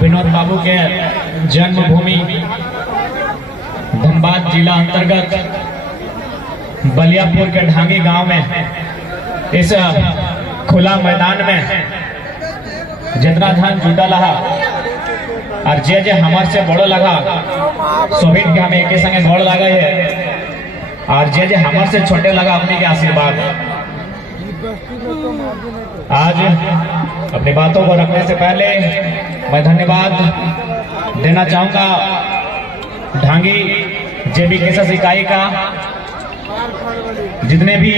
विनोद बाबू के जन्मभूमि धनबाद जिला अंतर्गत बलियापुर के ढांगी गांव में इस खुला मैदान में जितना धन जुटा रहा और जे जे हमार से बड़ो लगा सोभित के हमें एक संगे गोड़ लगा है और जे जे हमार से छोटे लगा अपने के आशीर्वाद। आज अपनी बातों को रखने से पहले मैं धन्यवाद देना चाहूंगा ढांगी जेबी केसस इकाई का, जितने भी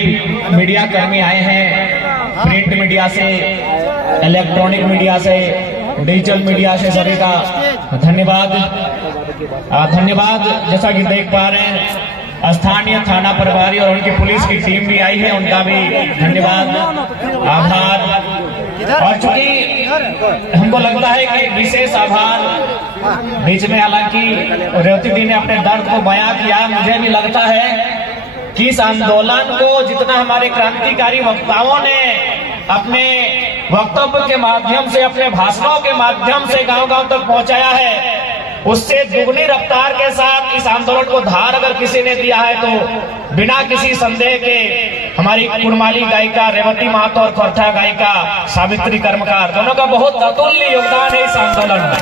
मीडिया कर्मी आए हैं, प्रिंट मीडिया से, इलेक्ट्रॉनिक मीडिया से, डिजिटल मीडिया से, सभी का धन्यवाद। धन्यवाद। जैसा कि देख पा रहे हैं स्थानीय थाना प्रभारी और उनकी पुलिस की टीम भी आई है, उनका भी धन्यवाद, आभार। और चूंकि हमको लगता है कि विशेष आभार बीच में, हालांकि रेवती दी ने अपने दर्द को बयां किया, मुझे भी लगता है कि इस आंदोलन को जितना हमारे क्रांतिकारी वक्ताओं ने अपने वक्तव्य के माध्यम से, अपने भाषणों के माध्यम से गांव-गांव तक पहुंचाया है, उससे दुगनी रफ्तार के साथ इस आंदोलन को धार अगर किसी ने दिया है तो बिना किसी संदेह के हमारी कुड़माली गायिका रेवती महतो और खोरठा गायिका सावित्री कर्मकार, दोनों का बहुत अतुल्य योगदान है इस आंदोलन में।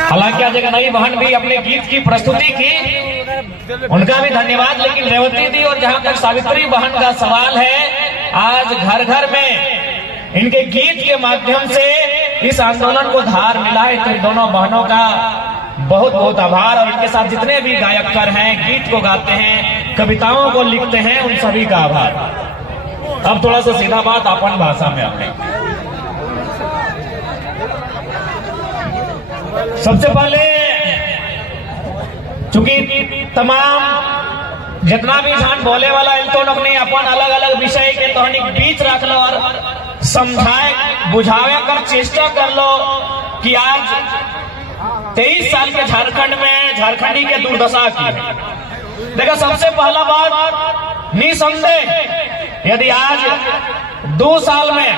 हालांकि आज एक नई बहन भी अपने गीत की प्रस्तुति की, उनका भी धन्यवाद। लेकिन रेवती दी और जहां तक सावित्री बहन का सवाल है, आज घर घर में इनके गीत के माध्यम से इस आंदोलन को धार मिला है, तो दोनों बहनों का बहुत बहुत आभार। और इनके साथ जितने भी गायककार हैं, गीत को गाते हैं, कविताओं को लिखते हैं, उन सभी का आभार। अब थोड़ा सा सीधा बात अपन भाषा में अपने। सबसे पहले चूंकि तमाम जितना भी जान बोले वाला तो अपने अपन अलग अलग विषय के तोहनी बीच रख लो और समझाए बुझावे कर चेष्टा कर लो कि आज 23 साल के झारखंड में झारखंडी के दुर्दशा की। देखो, सबसे पहला बात निसंदेह, यदि आज 2 साल में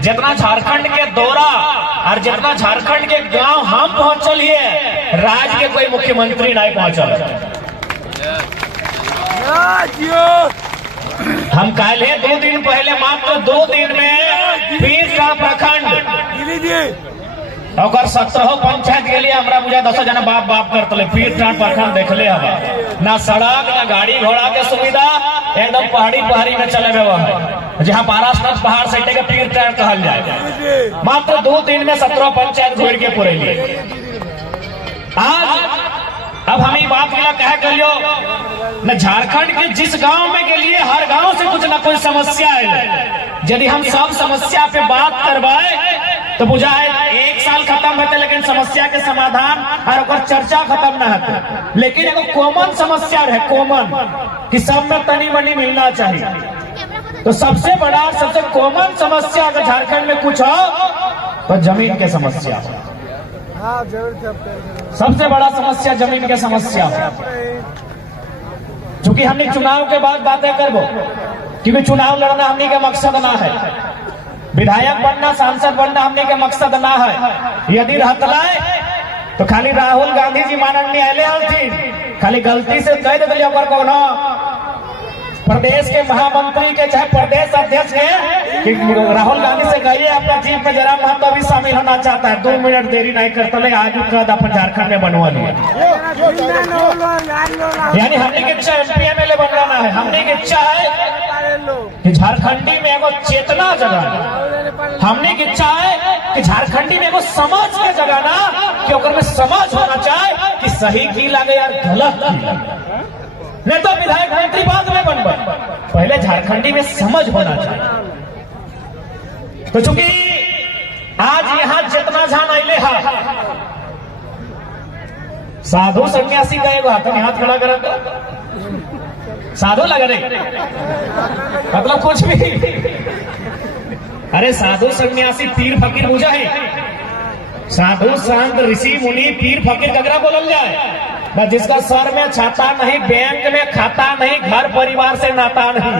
जितना झारखंड के दौरा और जितना झारखंड के गांव हम पहुंचलिए, राज्य के कोई मुख्यमंत्री नहीं पहुंचल। हम कल 2 दिन पहले, मात्र 2 दिन में पीर का प्रखंड और 17 पंचायत के लिए हमारा मुझे 10 जना बाप बाप करते पीर प्रखंड देखले हम, ना सड़क ना गाड़ी घोड़ा के सुविधा, एकदम पहाड़ी में चले हुए है, जहाँ पारासनाथ पहाड़ से के पीर कहल जाए। मात्र 2 दिन में 17 पंचायत घूर के पूरे लिए। आज अब हम ये बात कह करियो न, झारखंड के जिस गांव में के लिए हर गांव से कुछ न कुछ समस्या है। यदि हम सब समस्या पे बात करवाए तो बुझाए 1 साल खत्म होते, लेकिन समस्या के समाधान और चर्चा खत्म न होते। लेकिन एगो कॉमन समस्या है, कॉमन, कि सब में तनी मनी मिलना चाहिए। तो सबसे बड़ा, सबसे कॉमन समस्या अगर झारखंड में कुछ हो तो जमीन की समस्या। सबसे बड़ा समस्या जमीन की समस्या। चूंकि हमने चुनाव के बाद बातें करबो, क्योंकि चुनाव लड़ना हमने का मकसद ना है, विधायक बनना, सांसद बनना हमने के मकसद ना है। यदि रहता तो खाली राहुल गांधी जी माननीय आए हथिन, खाली गलती से कह दे कोनो प्रदेश के महामंत्री के चाहे प्रदेश अध्यक्ष के कि राहुल गांधी से कहिए अपना जीत में जरा महतो भी शामिल होना चाहता है, 2 मिनट देरी नहीं करता ले, आज कद अपन झारखंड में बनवा लिया। यानी हमने की इच्छा MP MLA बनवाना है, हमने की इच्छा है कि झारखंडी में एगो चेतना जगाना, हमने की इच्छा है कि झारखंडी में एगो समझ के जगाना, कि ओकर में समझ होना चाहिए कि सही की लगे यार गलत की लगे, नहीं तो विधायक मंत्री बाद में बनबा, पहले झारखंडी में समझ होना चाहिए। तो चूंकि आज यहाँ जितना जान अले है, साधु सन्यासी का एगो हाथ खड़ा कर, साधु लग रहे मतलब कुछ भी, अरे साधु सन्यासी पीर फकीर पूजा है, साधु संत ऋषि मुनि पीर फकीर कगरा बोलल जाए, जिसका सर में छाता नहीं, बैंक में खाता नहीं, घर परिवार से नाता नहीं,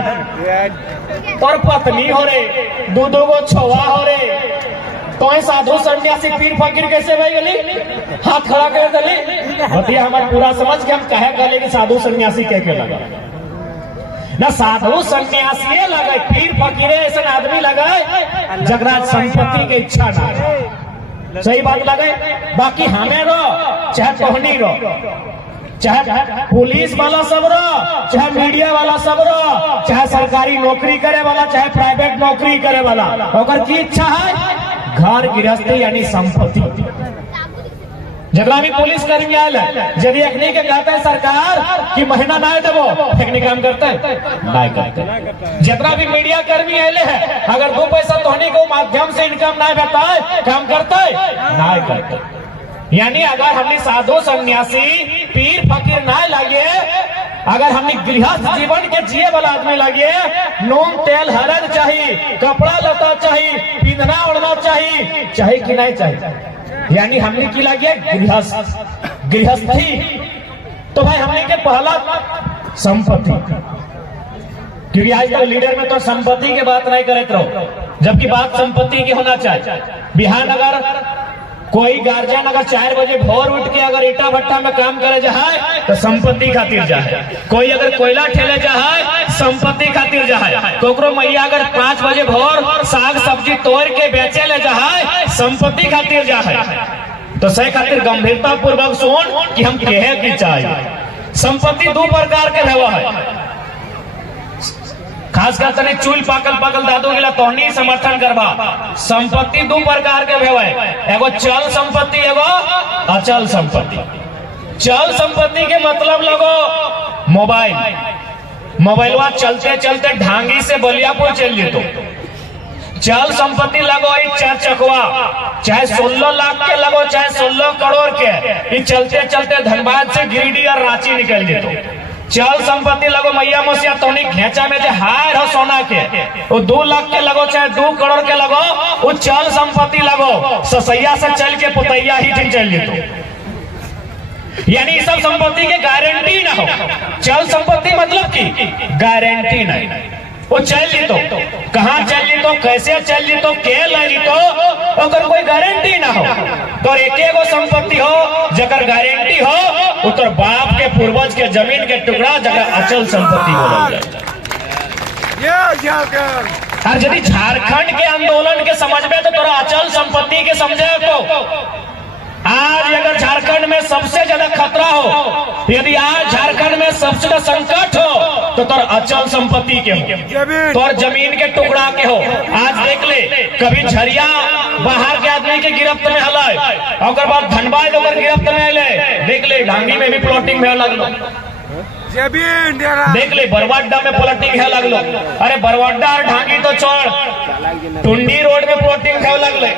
और पत्नी हो रे, 2-2 गो छुआ हो रे, तो साधु सन्यासी पीर फकीर कैसे भाई गली हाथ खड़ा कर गली बतिया हमारे पूरा समझ के हम कहे गले कि साधु सन्यासी कह के लगा ना साधु सन्यासी लगे पीर फकीर ऐसा आदमी लगे जगरा संपत्ति के इच्छा ना सही बात लगे। बाकी हमें रो चाहे टोहनी रो चाहे पुलिस वाला सब रो चाहे मीडिया वाला सब रो चाहे सरकारी नौकरी करे वाला चाहे प्राइवेट नौकरी करे वाला ओकर की इच्छा है घर गृहस्थी यानी संपत्ति। जगरा भी पुलिस कर्मी आयल यदि अखनी के कहते हैं सरकार कि महीना ना देवो फेंकने काम करते नहीं करते। जगरा भी मीडिया कर्मी आये है अगर 2 पैसा तोहनी को माध्यम से इनकम ना बताए काम करते नहीं करते। यानी अगर हमने साधु सन्यासी पीर फकीर ना लागिए अगर हमने गृहस्थ जीवन के जिए वाला आदमी लागिए नून तेल हरद चाहिए कपड़ा लता चाहिए पीना उड़ना चाहिए चाहे कि नहीं चाहिए यानी हमने की लगी गृहस्थी तो भाई हमने के पहला संपत्ति क्योंकि आज तक लीडर में तो संपत्ति की बात नहीं करते रहो जबकि बात संपत्ति की होना चाहिए। बिहान अगर कोई गार्जियन अगर 4 बजे भोर उठ के अगर ईटा भट्टा में काम करे जाए तो संपत्ति खातिर जाए। कोई अगर कोयला ठेले जाए संपत्ति खातिर जाए। कोकरो मैया अगर 5 बजे भोर साग सब्जी तोड़ के बेचे ले जाए संपत्ति खातिर जाए। तो सही खातिर गंभीरता पूर्वक सुन कि हम कहे की चाहिए। संपत्ति 2 प्रकार के रहा है खास कर तने चूल पाकल दादू गिला तोहनी समर्थन करवा। संपत्ति 2 प्रकार के भेवे एगो चल संपत्ति एगो अचल संपत्ति। चल संपत्ति के मतलब लगो मोबाइलवा चलते चलते ढांगी से बलियापुर चल जेतो। चल संपत्ति लगो 4 चकवा चाहे 16 लाख के लगो चाहे 16 करोड़ के चलते चलते धनबाद से गिरिडीह और रांची निकल जेतो। चल संपत्ति लगो मैया मोसिया तोनी घेचा में जो हार हो सोना के वो 2 लाख के लगो चाहे 2 करोड़ के लगो वो चल संपत्ति लगो ससैया से चल के पुतैया ही ठीक चल जेतो। यानी सब संपत्ति के गारंटी ना हो। चल संपत्ति मतलब की गारंटी नहीं वो चल जीतो कहाँ चल जीतो कैसे चल जीतो के ले जीतो अगर कोई गारंटी ना हो। तो एक संपत्ति हो जगर गारंटी हो वो तो बाप के पूर्वज के जमीन के टुकड़ा जगह अचल संपत्ति बोला जाए। और यदि झारखंड के आंदोलन के समझ में तो तोरा अचल संपत्ति के समझे तो आज अगर झारखंड में सबसे ज्यादा खतरा हो यदि आज झारखंड में सबसे ज्यादा संकट हो तो तोर अचल संपत्ति के हो तोर जमीन के टुकड़ा के हो। आज देख ले कभी झरिया बाहर के आदमी के गिरफ्त में हल और बाद धनबाद अगर गिरफ्त में आए देख ले ढांगी में भी प्लॉटिंग में लगलो देख ले बरवाडा में प्लॉटिंग है लगलो। अरे बरवाडा और ढांगी तो छोड़ टुंडी रोड में प्लॉटिंग है लगले।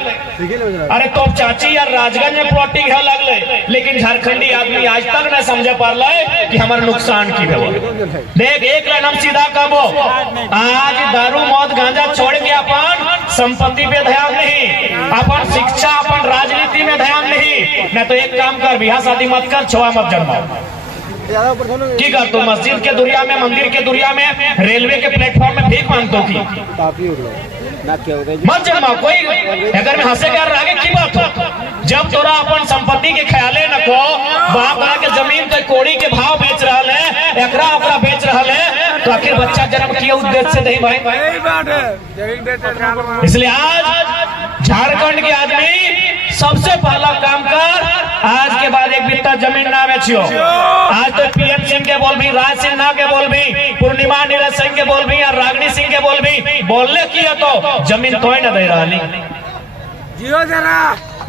अरे तो चाची यार राजगंज में प्लॉटिंग है लगले। लेकिन झारखंडी आदमी आज तक न समझे पारले कि हमारे नुकसान की है। देख एक लाइन हम सीधा कबो आज दारू मौत गांजा छोड़ के अपन संपत्ति पे ध्यान नहीं अपन शिक्षा अपन राजनीति में ध्यान नहीं न तो एक काम कर ब्याह शादी मत कर छुआ मत जन्माओ की कर तो मस्जिद के दुनिया में मंदिर के दुनिया में रेलवे के प्लेटफॉर्म में भीख मांगतो की मत जन्मा कोई अगर में हंसे कर आगे की बात हो। जब तोरा अपन संपत्ति के ख्याले न को बाप के जमीन तो कोड़ी के भाव बेच रहा है एकरा ओकरा बेच रहा है तो आखिर बच्चा जन्म किए उद्देश्य से नहीं भाई। इसलिए आज झारखंड के आदमी सबसे पहला काम कर आज के बाद एक बित्ता जमीन ना बेचियो। आज तो पीएम सिंह के बोल भी राज सिन्हा के बोल भी पूर्णिमा नीरज सिंह के बोल भी और रागनी सिंह के बोल भी बोलने की तो जमीन तो न दे रही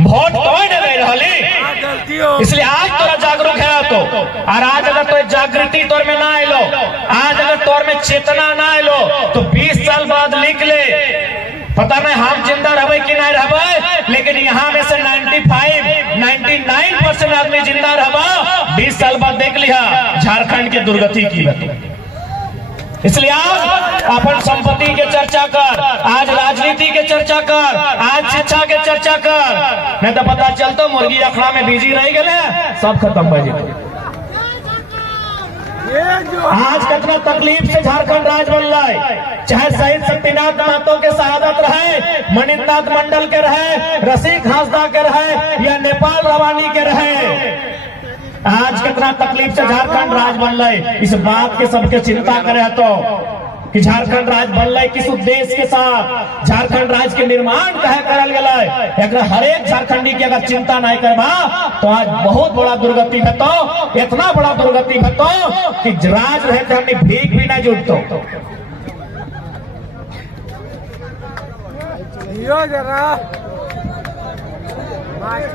वोट तो न दे रही। इसलिए आज तोरा जागरूक है तो और आज अगर तो जागृति तौर में ना आलो आज अगर तौर में चेतना ना आलो तो 20 साल बाद लिख ले पता नहीं हम जिंदा रहे कि नहीं रहे लेकिन यहाँ में से 99% आदमी जिंदा रहा 20 साल बाद देख लिया झारखंड के दुर्गति की। इसलिए आज अपन संपत्ति के चर्चा कर आज राजनीति के चर्चा कर आज शिक्षा के चर्चा कर नहीं तो पता चलता मुर्गी अखड़ा में बिजी रह गए सब खत्म हो जाए। आज कितना तकलीफ से झारखंड राज बन रहा है। चाहे शहीद शक्तिनाथ महतो के शहादत रहे, मणिनाथ मंडल के रहे, रसिक हांसदा के रहे या नेपाल रवानी के रहे, आज कितना तकलीफ से झारखंड राज बन रहा है। इस बात के सबके चिंता करे तो कि झारखंड राज बन रहा है किस उद्देश्य के साथ, झारखंड राज के निर्माण कहे करल गया है। अगर हर एक झारखंडी की अगर चिंता नहीं करबा तो आज बहुत बड़ा दुर्गति है। तो इतना बड़ा दुर्गति है तो कि राज रहे थे हमने भीख भी नहीं जुटतो।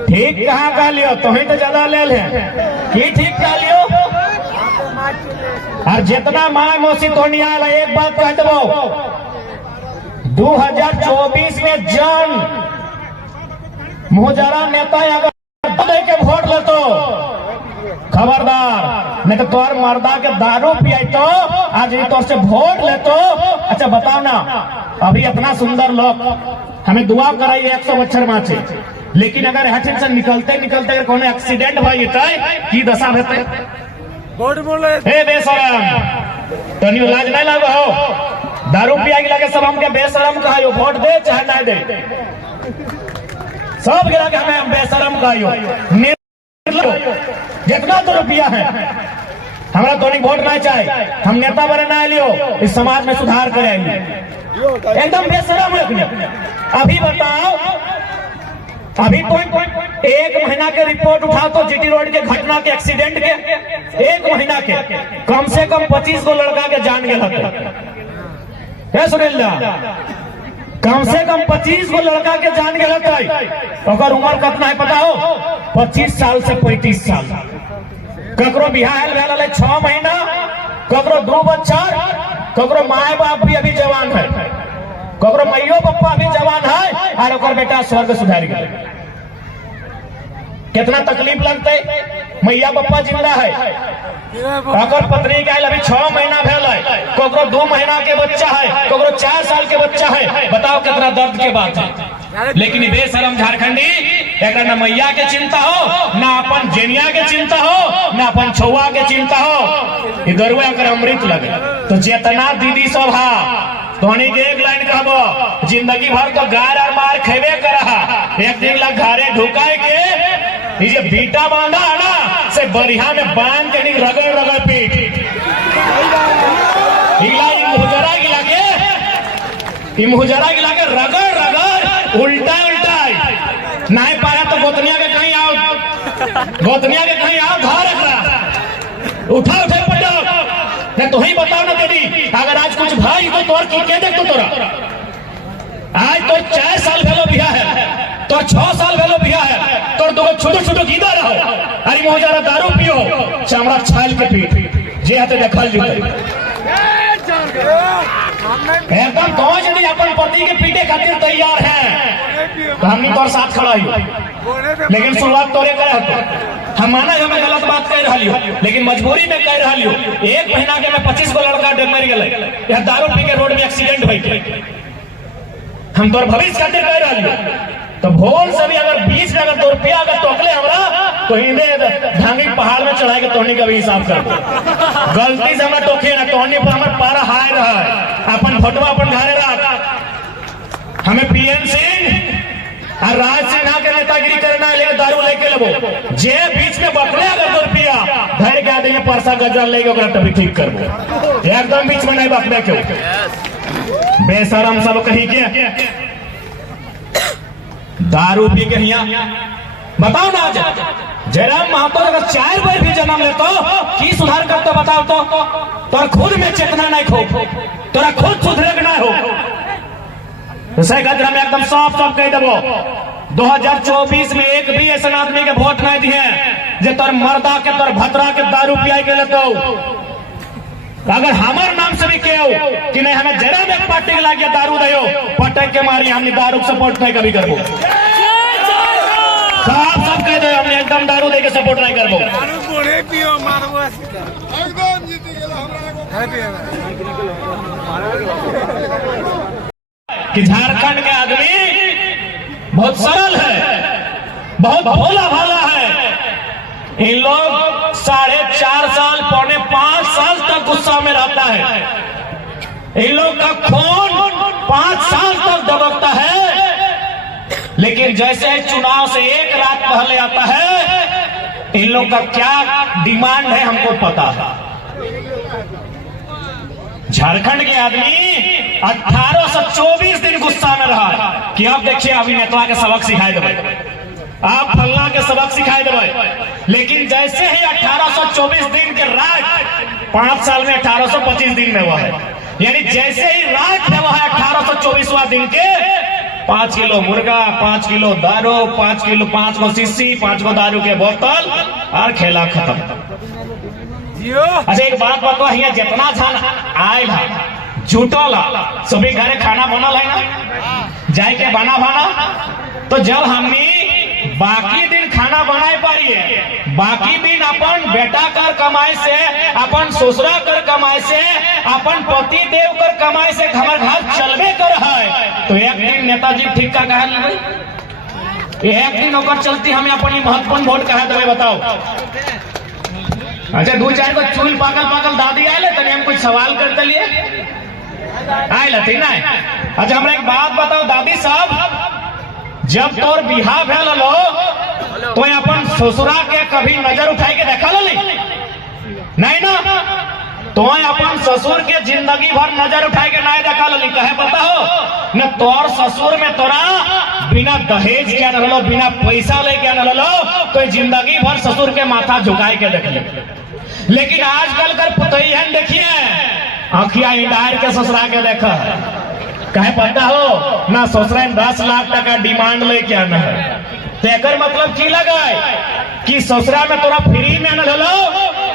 ठीक कहाँ कह लियो, तुम्हें तो ज्यादा ले ले की ठीक कह लियो। और जितना माय मौसी तो नहीं आया, एक बात कह दो, 2024 में जन मुहजरा नेता अगर दे के वोट ले तो खबरदार, नहीं तो तोर मर्दा के दारू पियाई तो आज तो से वोट ले तो। अच्छा बताओ ना, अभी इतना सुंदर लोग हमें दुआ कराई 100 बच्चर माचे, लेकिन अगर हटिन से निकलते निकलते अगर कोनो एक्सीडेंट भाई की दशा रहते हे बेशरम तनी लाज नहीं लागो हो, दारू पिया के लगे सब हमके बेशरम कहियो, वोट दे चाहे ना दे सब गिरा के हमें बेशरम कहियो। जितना तो रुपया है हमारा तो वोट नहीं चाहे, हम नेता बने ना लियो, इस समाज में सुधार करेंगे, एकदम बेशरम है। अभी बताओ, अभी तो 1 महीना के रिपोर्ट उठा तो जीटी रोड के घटना के एक्सीडेंट के 1 महीना के कम से कम 25 को लड़का के जान गया सुनील, कम से कम 25 को लड़का के जान गया। उम्र कितना है पता हो, 25 साल से 35 साल। ककरो बिहार भेल 6 महीना, ककरो 2 बच्चा, ककरो माए बाप भी अभी जवान है, ककरो मैयो पप्पा भी जवान है और ओकर बेटा स्वर्ग सुधार गया। कितना तकलीफ लगते, मैया पप्पा जिंदा है, अगर पत्नी का अभी 6 महीना भेल है, ककरो 2 महीना के बच्चा है, ककरो 4 साल के बच्चा है। बताओ कितना दर्द के बात है। लेकिन बेशरम झारखंडी एक न मैया के चिंता हो, ना अपन जेनिया के चिंता हो, ना अपन छुआ के चिंता हो, इधर अगर अमृत लगे तो जितना दीदी सभा तोनी के एक लाइन कहबो, जिंदगी भर तो गार और मार खेबे करा, एक दिन ला घरे ढुकाए के ये बीटा बांधा है ना से बढ़िया में बांध के नहीं रगड़ रगड़ पीट मुहजरा गिला के रगड़ रगड़ उल्टा उल्टा नहीं पाया तो गोतनिया के कहीं आओ, गोतनिया के कहीं आओ, घर रखा उठा उठे पटक न। तो ही बताओ ना तेरी अगर आज कुछ भाई तो तोर के देख तो तोरा आज तो 4 साल भेलो बिया है, तो 6 साल भेलो बिया है, तो दो छोटो छोटो गीदा रहो, अरे मुहजरा दारू पियो, चमड़ा छाल के पीठ जे हाथे देखल जुटे एकदम तो यदि अपन पति के पीटे खातिर तैयार है तो हमने तोर साथ खड़ा ही। लेकिन शुरुआत तोरे करे तो हम माना हमें गलत बात कह रही हो, लेकिन मजबूरी में कह रही हो। 1 महीना के में 25 को लड़का मर गए, यह दारू पी के रोड में एक्सीडेंट हुई, हम तोर भविष्य खातिर कह रही हो। तो भोल से भी अगर 20 में अगर 2 रुपया अगर टोकले हमरा तो इन्हें धांगी पहाड़ में चढ़ाए के तोड़ने का भी हिसाब कर दो। गलती से हमरा टोके ना तोड़ने पर हमारे पारा हाय रहा है, अपन फोटो अपन घरे रख। हमें पीएन सिंह और राज सिन्हा के नेतागिरी करना है, लेकिन दारू लेके लेबो जे बीच में बकरे अगर 2 रुपया धैर्य के आदमी परसा गजर लेके ओकरा तभी ठीक करबो, एकदम बीच में नहीं बकरे क्यों बेशरम सब कहीं के दारू पी के यहाँ बताओ ना। जयराम महतो अगर 4 बार भी जन्म लेतो की सुधार करते बताओ तो तोरा खुद में चेतना नहीं खो, तोरा खुद सुधरे ना हो। हम एकदम साफ साफ कह देबो 2024 में एक भी ऐसा आदमी के वोट नहीं दिए जे तोर मर्दा के तोर भतरा के दारू पियाई के लेतो। अगर हमारे नाम से भी कहो कि नहीं हमें जरा एक पार्टी लागे दारू दो पटक के मारी, हमने दारू सपोर्ट नहीं कभी करबो, साफ साफ कह दो हमने एकदम दारू दे के सपोर्ट नहीं करबो। कि झारखंड के आदमी बहुत सरल है, बहुत भोला भाला है। इन लोग 4.5 साल 4.5 साल गुस्सा में रहता है। इन लोग का खून 5 साल तक दबकता है, लेकिन जैसे चुनाव से एक रात पहले आता है, इन लोग का क्या डिमांड है हमको पता है। झारखंड के आदमी 1824 दिन गुस्सा में रहा कि अब देखिए अभी नेता के सबक सिखाए देवे, आप फल्ला के सबक सिखाए देवे। लेकिन जैसे ही 1824 दिन के रात 5 साल में 1825 दिन में हुआ है, यानी जैसे ही रात में वह 1824वां दिन के 5 किलो मुर्गा, 5 किलो दारू, 5 गो शीशी, 5 गो दारू के बोतल और खेला खत्म। अच्छा एक बात बताओ, यहाँ जितना छान आयल है जुटल सभी घरे खाना बनल है ना, जाए के बना तो जब हमनी बाकी दिन खाना बनाए पारिए, बाकी दिन अपन बेटा कर कमाए से, अपन ससुरा कर कमाए से, अपन पति देव कर कमाए से हमारे घर चलबे कर है, तो एक दिन नेताजी ठीक का कहा एक दिन होकर चलती हमें अपनी महत्वपूर्ण वोट कहा देवे बताओ। अच्छा 2-4 को चूल पागल दादी आए तभी हम कुछ सवाल करते लिए आए लती ना। अच्छा हमरा एक बात बताओ दादी साहब, जब तोर बिहार भेल लो तो अपन ससुरा के कभी नजर उठाई के देखा ली नहीं ना, तो अपन ससुर के जिंदगी भर नजर उठाई के नहीं देखा ली, कहे पता हो न तोर ससुर में तोरा बिना दहेज क्या न लो, बिना पैसा ले क्या न लो, तो जिंदगी भर ससुर के माथा झुकाई के देखिए। लेकिन आजकल कर पुतैहन देखिए आखिया इंडार के ससुरा के देखा, कहे पता हो ना ससुरा 10 लाख टका डिमांड ले क्या न है, तो एक मतलब की लगा कि ससुरा में तोरा फ्री में न लो,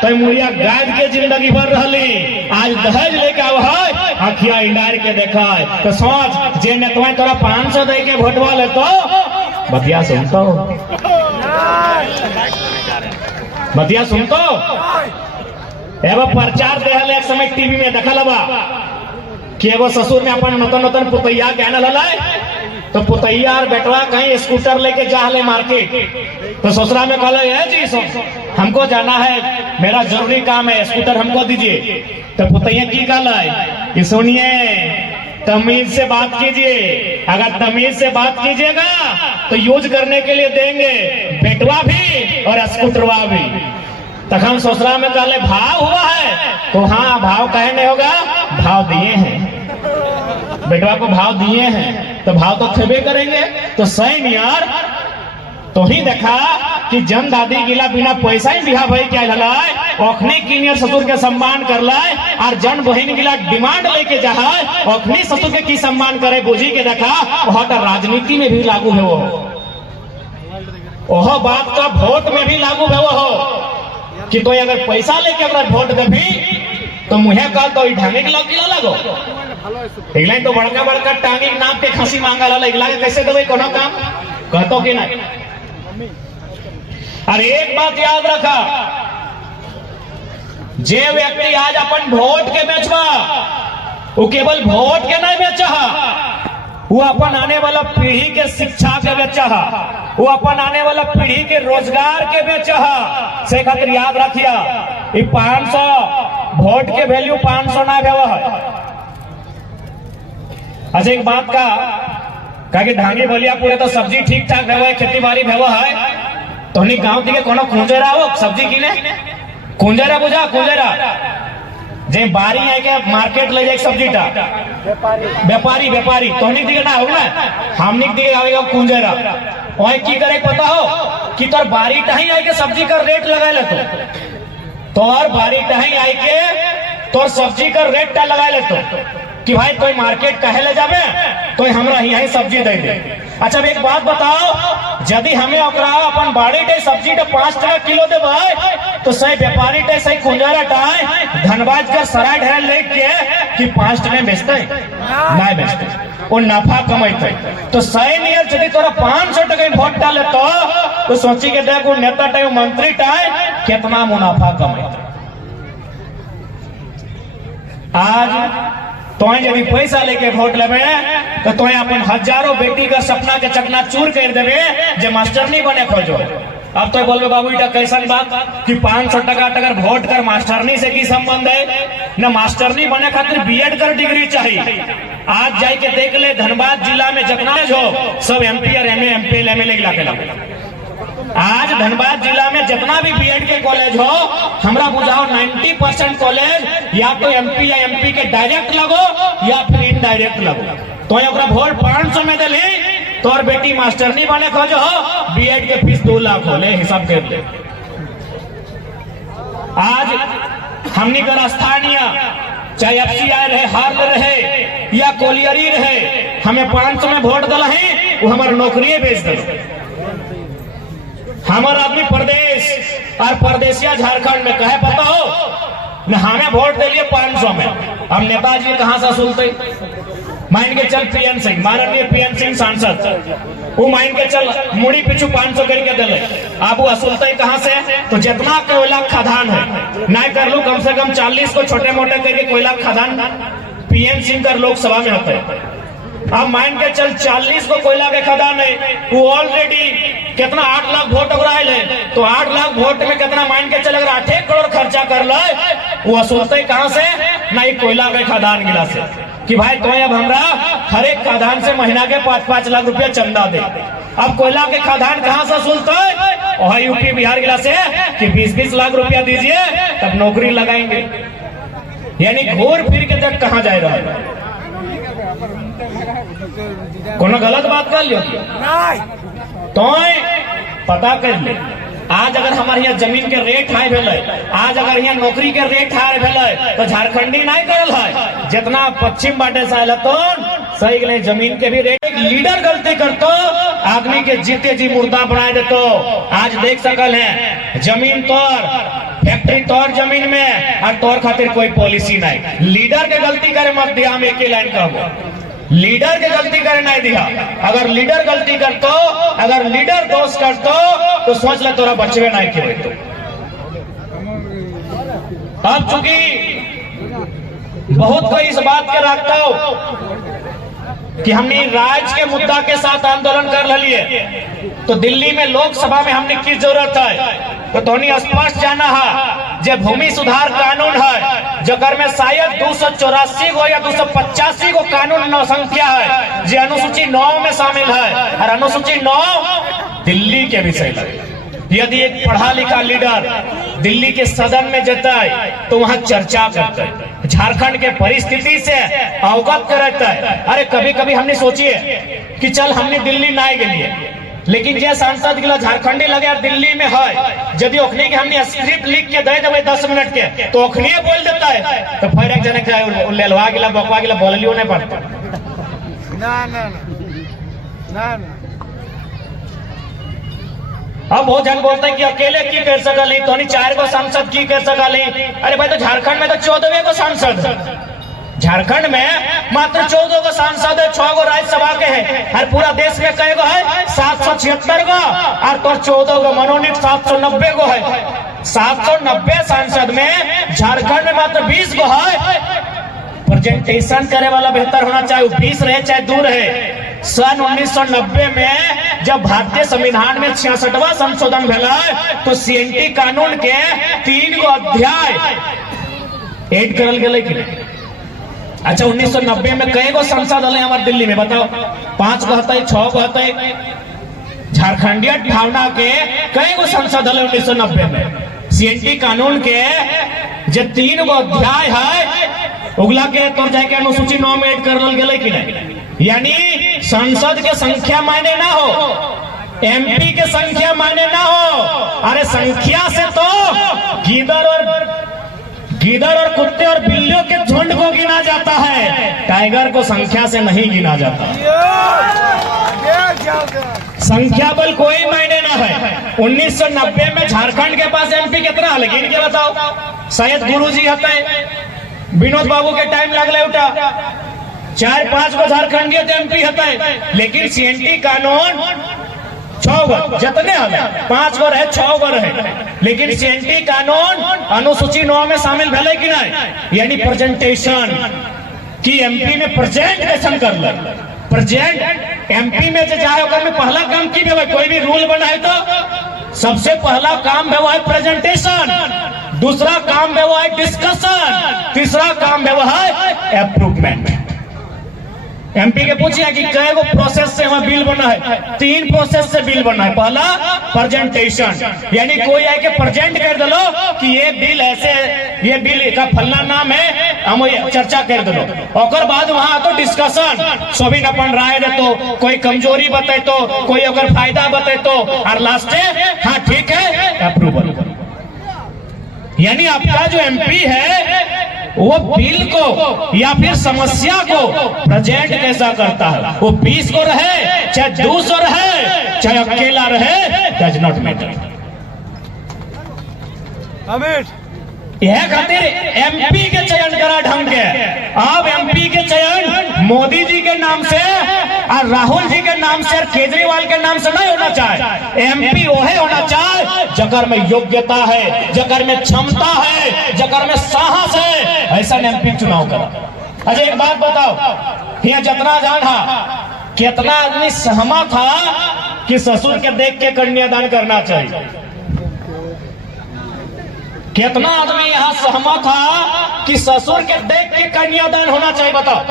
तो मुड़िया गायद के जिंदगी भर रही, आज दहेज लेके आव है आखिया इंडार के देखा है। तो सोच जे नेतवा तोरा 500 दे के भोटवा ले तो बतिया सुनतो, बतिया सुनतो एगो प्रचार दे एक समय टीवी में देखल बा कि एगो ससुर में अपन नतन पुतैया के आने लला, तो पुतैया और बेटवा कहीं स्कूटर लेके जा ले मार्केट, तो ससुरा में कहले है जी हमको जाना है, मेरा जरूरी काम है, स्कूटर हमको दीजिए। तो पुतैया की कहला कि सुनिए तमीज से बात कीजिए, अगर तमीज से बात कीजिएगा तो यूज करने के लिए देंगे, बेटवा भी और स्कूटरवा भी। तखन ससुरा में कहले भाव हुआ है, तो हाँ भाव कहे नहीं होगा, भाव दिए हैं, बेटवा को भाव दिए हैं तो भाव तो खेबे करेंगे। तो सही यार तो ही देखा कि जन दादी गिला बिना पैसा ही बिहा भाई क्या ललाए, ओखनी कीनियर ससुर के सम्मान कर लाए, और जन बहन गिला डिमांड लेके जाए ओखनी ससुर के की सम्मान करे, बुझी के देखा वह तो राजनीति में भी लागू है, वो बात का वोट में भी लागू है वो कि तो अगर पैसा लेके अगर वोट देवी तो मुहे कल तो ढंगे के लगी लगो, इगला तो बड़का बड़का टांगी नाप के खसी मांगा ला, इगला कैसे देवे कोनो काम कहतो कि नहीं। और एक बात याद रखा, जे व्यक्ति आज अपन वोट के बेचवा वो केवल वोट के नहीं बेचा, वो अपन आने वाला पीढ़ी के शिक्षा के बेचा, वो अपन आने वाला पीढ़ी के रोजगार के बेचा से खातिर याद रखिया, ये 500 वोट के वैल्यू 500 ना भेवा है। अच्छा एक बात का कि धांगी बलिया पूरे तो सब्जी ठीक ठाक भेवा है, खेती बाड़ी भेवा है, तो नहीं गांव दिखे कोनो कुंजेरा हो सब्जी किने, कुंजेरा बुझा कुंजेरा जे बारी है के मार्केट ले जाए सब्जी टा व्यापारी तो नहीं दिखे ना होगा, हमने दिखे आवेगा कुंजेरा वही की करे पता हो कि तोर बारी टही आई के सब्जी का रेट लगा ले, तो और बारी टही आई के तोर सब्जी का रेट टा लगा ले, तो कि भाई कोई मार्केट कहे ले जाबे तो हमरा यही सब्जी दे दे। अच्छा एक बात बताओ, यदि हमें ओकरा अपन बाड़ी टे सब्जी टा 5 टका किलो दे भाई, तो सही व्यापारी टे सही कुंजारा टाए धनबाद कर सराय ढेर लेके कि 5 टका बेचते नहीं बेचते, वो नफा कमाते, तो सही नियर यदि तोरा 500 टका वोट डाले तो सोची के देखो नेता टाइम मंत्री टाए कितना मुनाफा कमाते। आज तो यदि पैसा लेके वोट लेवे तो अपन हजारों बेटी का सपना के चकना चूर कर देवे जे मास्टर नहीं बने खोजो, अब तो बोलबे बाबू इटा कैसन बात कि 500 टका अगर वोट कर मास्टरनी से की संबंध है न, मास्टरनी बने खातिर बीएड कर डिग्री चाहिए। आज जाके देख ले धनबाद जिला में जितना जो सब एमपी और एमए एमपी एमएलए के लगे। आज धनबाद जिला में जितना भी बीएड के कॉलेज हो, हमरा बुझाओ 90% कॉलेज या तो एमपी या एमपी के डायरेक्ट लगो या फिर इनडायरेक्ट लगो। तो वोट 500 में दिली तोर बेटी मास्टर नहीं बने खोजो, बीएड के फीस 2 लाख हो ले, हिसाब कर ले। आज हमनी का स्थानीय चाहे एफसीआई रहे, हार्ल रहे या कोलियरी रहे, हमें 500 में वोट दिला है, वो हमारे नौकरी बेच दिलो। हमारा आदमी प्रदेश और परदेसिया झारखंड में कहे पता हो न, हमें वोट दे लिए 500 में। हम नेताजी कहां से सुनते, मान के चल पीएन सिंह, माननीय पीएन सिंह सांसद, वो मान के चल मुड़ी पिछू 500 करके दिले। अब वो असुलते कहां से, तो जितना कोयला खदान है नहीं कर लू, कम से कम 40 को छोटे मोटे करके कोयला खदान पीएन सिंह कर लोकसभा में होते है। अब मान के चल 40 को कोयला के खदान है, वो ऑलरेडी कितना 8 लाख वोट उड़ाए ले, तो 8 लाख वोट में कितना मान के चल अगर 8 करोड़ खर्चा कर ले, वो असुलते कहां से, नहीं कोयला के खदान गिला से कि भाई तो अब हमरा हर एक खदान से महीना के 5-5 लाख रुपया चंदा दे। अब कोयला के खदान कहां से सुनते है, और यूपी बिहार गिला से कि 20-20 लाख रुपया दीजिए तब नौकरी लगाएंगे। यानी घूर फिर के तक कहां जाए रहा है। कोनो गलत बात कर लियो तो पता कर ले। आज अगर हमारे यहाँ जमीन के रेट हाई भेल, आज अगर यहाँ नौकरी के रेट हाई भेल, तो झारखंडी नहीं करल है, जितना पश्चिम बाटे से आयल तो सही गए जमीन के भी रेट। लीडर गलती करतो आदमी के जीते जी मुर्दा बना देतो। आज देख सकल है जमीन तोर फैक्ट्री तोर जमीन में और तोर खातिर कोई पॉलिसी नहीं। लीडर के गलती करे मत दिया, हम एक ही लाइन कहबो, लीडर के गलती करे नहीं दिया। अगर लीडर गलती करतो, अगर लीडर दोष करतो तो सोच ले तोरा बचवे नहीं के तो। अब चूंकि बहुत कोई इस बात के रखता हो कि हमने राज्य के मुद्दा के साथ आंदोलन कर लिए, तो दिल्ली में लोकसभा में हमने की जरूरत है तो तोनी स्पष्ट जाना है जो भूमि सुधार कानून है, जकर में शायद 284 को या 285 को कानून नौ संख्या है, जो अनुसूची 9 में शामिल है, और अनुसूची 9 दिल्ली के विषय है। यदि एक पढ़ा लिखा लीडर दिल्ली के सदन में जाता है तो वहां चर्चा करता है, झारखंड के परिस्थिति से अवगत कराता है। अरे कभी कभी हमने सोचिए कि चल हमने दिल्ली ना गए, लेकिन जे सांसद गिला झारखंडी लगे और दिल्ली में है, यदि ओखनी के हमने स्क्रिप्ट लिख के दे देवे 10 मिनट के तो ओखनी बोल देता है, तो फिर एक जने के लेलवा गिला बकवा गिला बोलियो नहीं पड़ता। ना ना ना ना अब बहुत जन बोलते हैं कि अकेले की कर सकली, तो 4 को सांसद की कर सकली। अरे भाई तो झारखंड में तो 14 को सांसद है, झारखंड में मात्र 14 को सांसद है, 6 को राज्यसभा के हैं, और पूरा देश में कई गो है 776 को, और तो 14 को मनोनीत 790 को है। 790 सांसद में झारखंड में मात्र 20 को है। प्रेजेंटेशन करे वाला बेहतर होना चाहिए, 20 रहे चाहे 2 रहे। सन 1990 में जब भारतीय संविधान में 66वां संशोधन भेला तो सीएनटी कानून के 3 गो अध्याय ऐड करल गेले कि नहीं? अच्छा 1990 में कई गो सांसद हले हमारे दिल्ली में बताओ, 5 को हतई, 6 को हतई। झारखंडीय भावना के कई गो सांसद हले 1990 में। सीएनटी कानून के जो 3 गो अध्याय है उगला के तौर जाके अनुसूची 9 में ऐड करल गेले कि नहीं? यानी संसद के संख्या मायने ना हो, एमपी के संख्या मायने ना हो। अरे संख्या से तो गीदड़ और कुत्ते और बिल्लियों के झुंड को गिना जाता है, टाइगर को संख्या से नहीं गिना जाता। संख्या बल कोई मायने ना है। 1990 में झारखंड के पास एमपी कितना है गिन के बताओ। शायद गुरुजी हते, विनोद बाबू के टाइम लगले उठा 4-5 को झारखंडीय एमपी हते, लेकिन सीएनटी कानून 6 गो जितने हमें 5 गो रहे 6 गो रहे, लेकिन सीएनटी कानून अनुसूची 9 में शामिल भेले कि नहीं? यानी प्रेजेंटेशन की एमपी में प्रेजेंट कैसन कर ले, प्रेजेंट एमपी में जो चाहे में पहला काम की कोई भी रूल बनाए तो सबसे पहला काम है वो है प्रेजेंटेशन, दूसरा काम है वो है डिस्कशन, तीसरा काम है वो है अप्रूवमेंट। एमपी के पूछिए कि कई गो प्रोसेस से हमारा बिल बना है, 3 प्रोसेस से बिल बना है। पहला प्रेजेंटेशन, यानी कोई आके प्रेजेंट कर दलो कि ये बिल ऐसे, ये बिल का फलना नाम है, हम चर्चा कर दलो। और बाद वहां तो डिस्कशन, सभी अपन राय दे तो, कोई कमजोरी बताए तो, कोई अगर फायदा बताए तो, और लास्ट हाँ ठीक है अप्रूवल। यानी आपका जो एमपी है वो बिल को या फिर समस्या को प्रेजेंट कैसा करता है, वो 20 को रहे चाहे 200 रहे चाहे अकेला रहे, डज नॉट मैटर। यह खातिर एमपी के चयन करा ढंग के। अब एमपी के चयन मोदी जी के नाम से और राहुल जी के नाम से और केजरीवाल के नाम से नहीं होना चाहे। एमपी वही होना चाहे जगर में योग्यता है, जगर में क्षमता है, जगर में साहस है, ऐसा एमपी चुनाव करा। अच्छा एक बात बताओ, यहाँ जितना जान हा कितना आदमी सहमत था कि ससुर के देख के कन्यादान करना चाहिए? कितना आदमी यहाँ सहमत था कि ससुर के देख के कन्यादान होना चाहिए? बताओ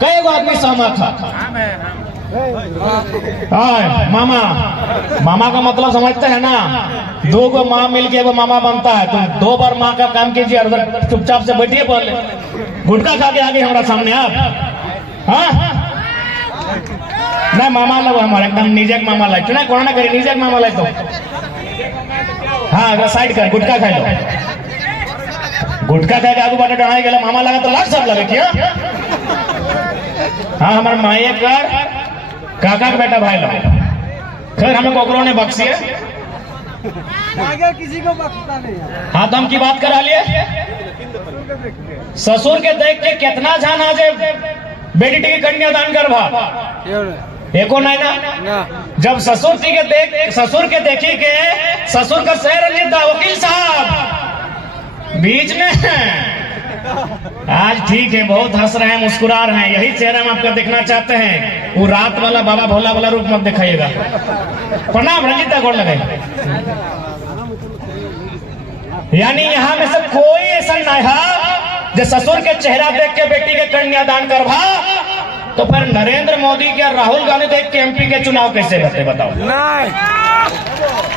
कई गो आदमी सहमत था? मामा, मामा का मतलब समझते हैं ना, 2 गो माँ मिलके एगो मामा बनता है। तुम 2 बार माँ का काम कीजिए और उधर चुपचाप से बैठिए, पहले गुटखा खा के आगे हमारा सामने आप। हाँ नहीं मामा लोग हमारे एकदम निजक मामा लाइक ना, कोरोना करे निजक मामा लाइक तो हाँ साइड कर, गुटखा खा लो, गुटखा खा के आगू बाटे डराई गया मामा लगा तो लाख सब लगे क्या? हाँ हमारे माए कर काका का बेटा भाई लोग, खैर हमें कोकरों ने बख्शिए, किसी को बख्शता नहीं। हाँ दम की बात करा लिए। ससुर के देख के कितना जान आ जाए बेटी के कन्यादान करवा एको नहीं ना। जब ससुर के देखी के ससुर का शहर रंजित वकील साहब बीच में आज ठीक है, बहुत हंस रहे हैं, मुस्कुरा रहे हैं, यही चेहरा हम आपका देखना चाहते हैं। वो रात वाला बाबा भोला वाला रूप मत दिखाइएगा। प्रणाम रंजिता गोड़ लगे। यानी यहाँ में से कोई ऐसा नहीं है जो ससुर के चेहरा देख के बेटी के कन्यादान करवा, तो फिर नरेंद्र मोदी के और राहुल गांधी देख के एमपी के चुनाव कैसे करते बताओ?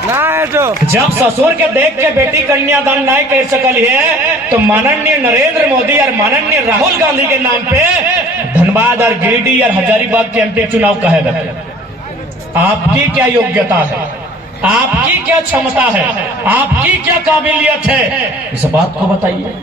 नहीं तो जब ससुर के देख के बेटी कन्यादान नहीं कर सकल है, तो माननीय नरेंद्र मोदी और माननीय राहुल गांधी के नाम पे धनबाद और गिरिडीह और हजारीबाग के एमपी चुनाव कहे गए। आपकी क्या योग्यता है, आपकी क्या क्षमता है, आपकी क्या काबिलियत है, इस बात को बताइए।